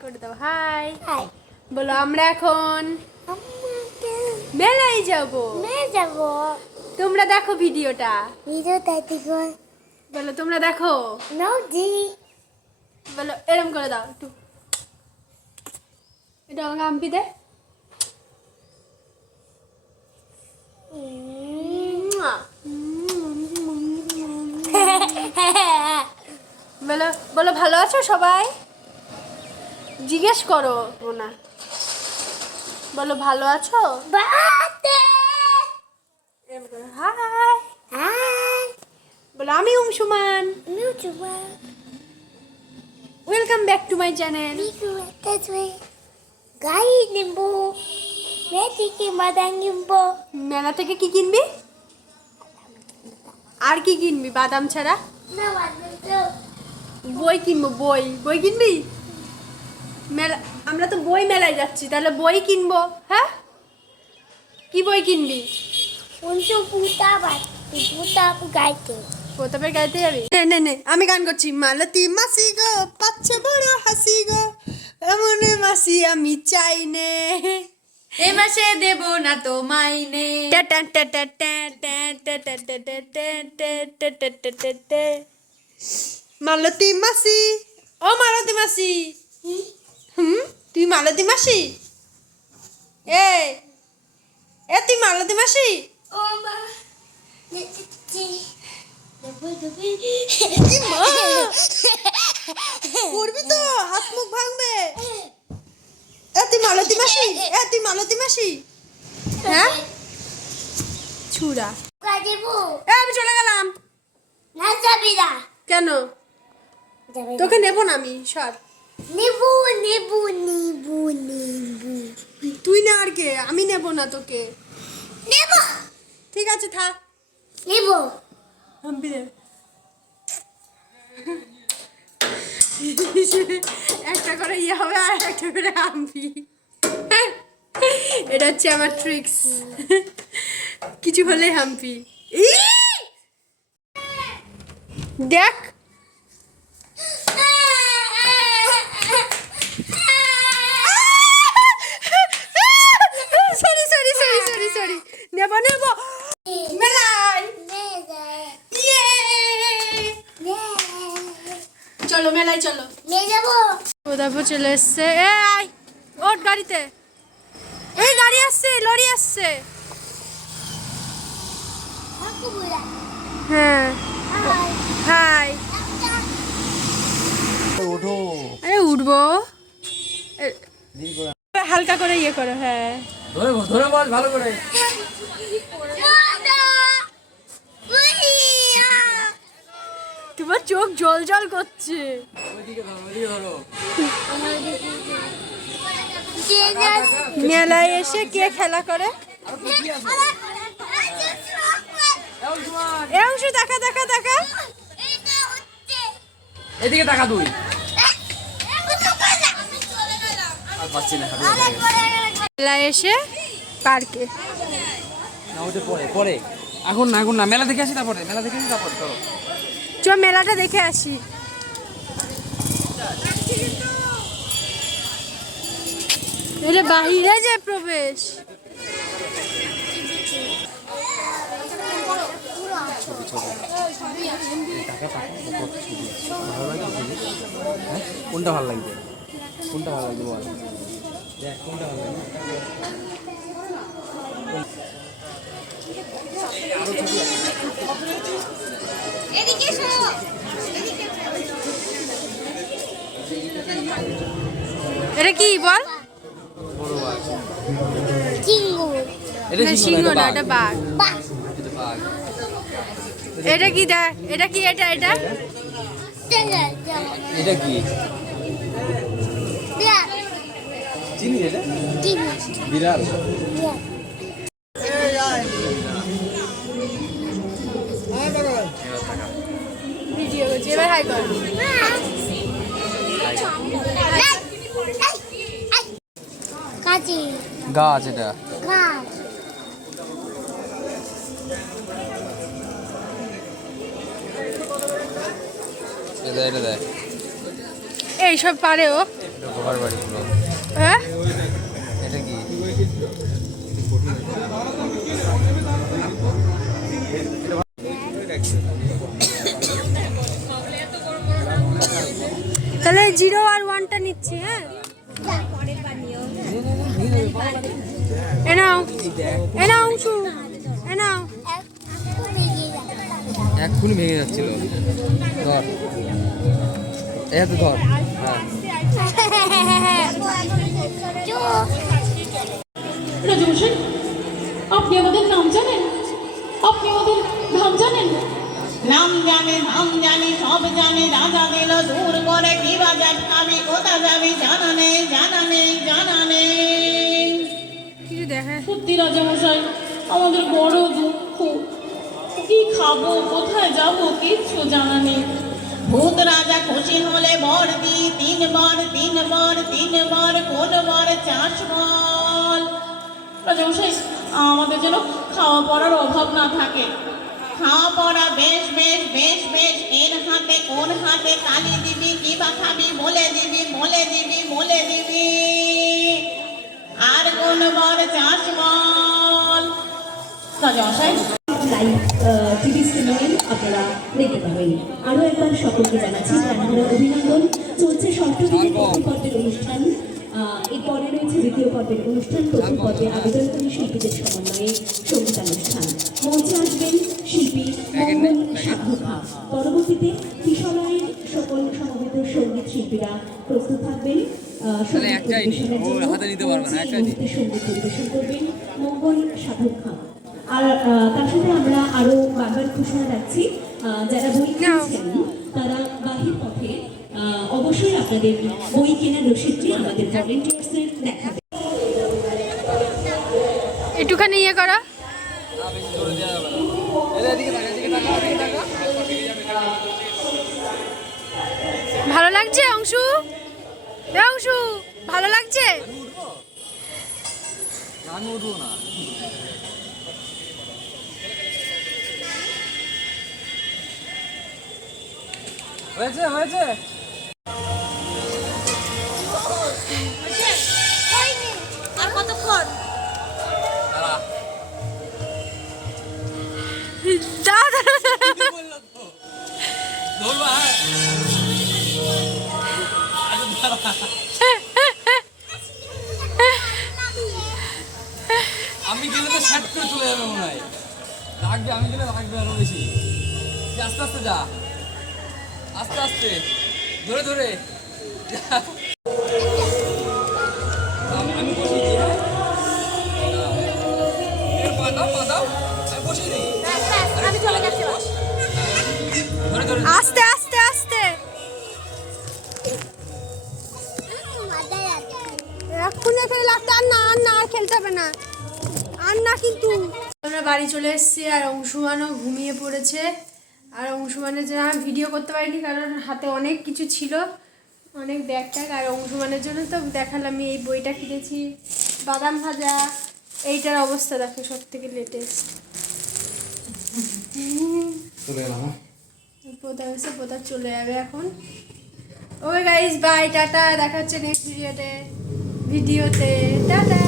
করে দাও high high বলো আমরা এখন মেলায় যাব তোমরা দেখো ভিডিওটা দেখো বলো তোমরা দেখো নদী বলো এরম করে দাও একটু এটা আমাকে আম্পি দে বলো বলো ভালো আছো সবাই জিজ্ঞেস করো না বলো ভালো আছো এরম করো হাই বলো আমি Suman welcome back to my channel guys নিম্বু মেথিকে মাদাং নিম্বু মেলা থেকে কি কিনবি আর কি কিনবি বাদাম ছাড়া না বই কিনবো বই বই কিনবি মেলা আমরা তো বই মেলায় যাচ্ছি তাহলে বই কিনবো হ্যাঁ কি বই কিনবি উনসু পুতা বাট পুতা গাইতে প্রতাপের গাইতে যাবি নে নে নে আমি গান করছি মালতী মাসি গো পাচ্ছে বড় হাসি গো এমন মাসি আমি চাই নে এ মাসে দেব না তো মাইনে মালতী মাসি ও মালতী মাসি তুই মালতী মাসি এ তুই মালতী মাসি ও মা করবি তো হাত মুখ ভাঙবে তুই মালতী মাসি তুই মালতী মাসি হ্যাঁ ছুরা কাজেবু আমি চলে গেলাম না যাবি না কেন তোকে নেবো না আমি সর নিবু নিবু নিবু নিবু তুই না আর কে আমি নেবো না তোকে নেব ঠিক আছে থাক নিবু হাম্পি দে একটা করে ইয়ে হবে আর একটা করে হাম্পি এটা হচ্ছে আমার ট্রিক্স কিছু হলে হাম্পি দেখ sorry sorry sorry sorry sorry নেবো নেবো মেলায় ইয়ে চলো মেলায় চলো নিয়ে যাবো তারপর চলে এসছে এই ওঠ গাড়িতে এই গাড়ি আসছে লরি আসছে হ্যাঁ হাই ওঠো আরে উঠবো হালকা করে ইয়ে করো হ্যাঁ ধরে ধরে বল ভালো করে তোমার চোখ জল জল করছে ওইদিকে ধরো মেলায় এসে কে খেলা করে এ অংশ দেখা দেখা দেখা এদিকে তাকা তুই আর পাচ্ছি না মেলায় এসে পার্কে না ওটা পরে পরে এখন না মেলা দেখে আসি তারপরে চলো চ মেলাটা দেখে আসি এটা বাহিরে যে প্রবেশ কোনটা ভালো লাগবে বল দেখ কোনটা ভালো লাগবে এটা কি বল এটা সিংহ না এটা বাঘ বাঘ এটা কি দেখ এটা কি এটা এটা কি চিনি এটা বিড়াল ভিডিও করছি এবার হাই কর কাজী গাছ এটা গাছ এটা দেখ এইসব পারে ও এটা ঘর বাড়ি পুরো। হ্যাঁ এটা কি? তাহলে 0 আর 1টা নিচ্ছি। হ্যাঁ এ নাও অংশু, এ নাও। এক্ষুনি ভেঙে যাচ্ছিল। ধর, এত ধর। হ্যাঁ রাজামশাই, আপনি আমাদের নাম জানেন? আপনি আমাদের নাম জানেন? নাম জানে, নাম জানি, সব জানি। রাজা দিল দূর করে, কি বাজার খাবি, কোথা যাবি, জানা নেই, জানা নেই, জানা নেই। কিছু দেখা সত্যি রাজামশাই, আমাদের বড় দুঃখ। কি খাবো, কোথায় যাবো, কিচ্ছু জানা নেই। ভূত রাজা খুশি হলে বর দি, 3 বার 3 বার 3 বার, কোন বার চাষ বল। রাজামশাই, আমাদের যেন খাওয়া পড়ার অভাব না থাকে। খাওয়া পড়া বেশ বেশ বেশ বেশ, এর হাতে ওর হাতে তালি দিবি, কি বা খাবি বলে দিবি, বলে দিবি, বলে দিবি। আর কোন বার চাষ বল। রাজামশাই, লাইভ টিভি স্ট্রিমিং আপনারা দেখতে পাবেন। আরও একবার সকলকে জানাচ্ছি জানানোর অভিনন্দন। চলছে ষষ্ঠ থেকে প্রথম পর্বের অনুষ্ঠান। এরপরে রয়েছে দ্বিতীয় পর্বের অনুষ্ঠান। প্রথম পর্বে আবেদনকারী শিল্পীদের সমন্বয়ে সঙ্গীতানুষ্ঠান। মঞ্চে আসবেন শিল্পী মঙ্গল সাধু খাঁ। পরবর্তীতে কিশোরায়ের সকল সমবেত সঙ্গীত শিল্পীরা প্রস্তুত থাকবেন সঙ্গীত পরিবেশনের জন্য। মঞ্চে সঙ্গীত পরিবেশন করবেন মঙ্গল সাধু খাঁ। আর তার সাথে আমরা আরো বারবার ঘোষণা রাখছি, যারা বই কিনছেন তারা বাহির পথে অবশ্যই আপনাদের বই কেনার রসিদটি আমাদের ভলেন্টিয়ার্সদের দেখাবে। একটুখানি ইয়ে করা। ভালো লাগছে অংশু? এ অংশু, ভালো লাগছে? আমি উঠবো না। হয়েছে হয়েছে। আর কতক্ষণ? দাদা ধরবা। আমি গেলে তো শ্যাট করে চলে যাবে মনে হয়। লাগবে, আমি গেলে লাগবে আরো বেশি। আস্তে আস্তে যা, আস্তে আস্তে, ধরে ধরে। আমি বসিয়ে দিই। হ্যাঁ পাতাও পাতাও, আমি বসিয়ে দিই। আমি চলে যাচ্ছি। ধরে ধরে আস্তে আস্তে আস্তে। এখন এখানে লাগতে আর না, আর না, আর খেলতে হবে না, আর না। কিন্তু আমরা বাড়ি চলে এসেছি আর অংশুমানও ঘুমিয়ে পড়েছে। আর অংশুমানের জন্য আমি ভিডিও করতে পারিনি, কারণ হাতে অনেক কিছু ছিল, অনেক ব্যাগ ট্যাগ। আর অংশুমানের জন্য তো দেখালাম, আমি এই বইটা কিনেছি, বাদাম ভাজা। এইটার অবস্থা দেখো, সব থেকে লেটেস্ট। প্রতাপ এসে প্রতাপ চলে যাবে এখন। ওকে গাইস, বাই, টাটা, দেখা হচ্ছে নেক্সট ভিডিওতে টাটা।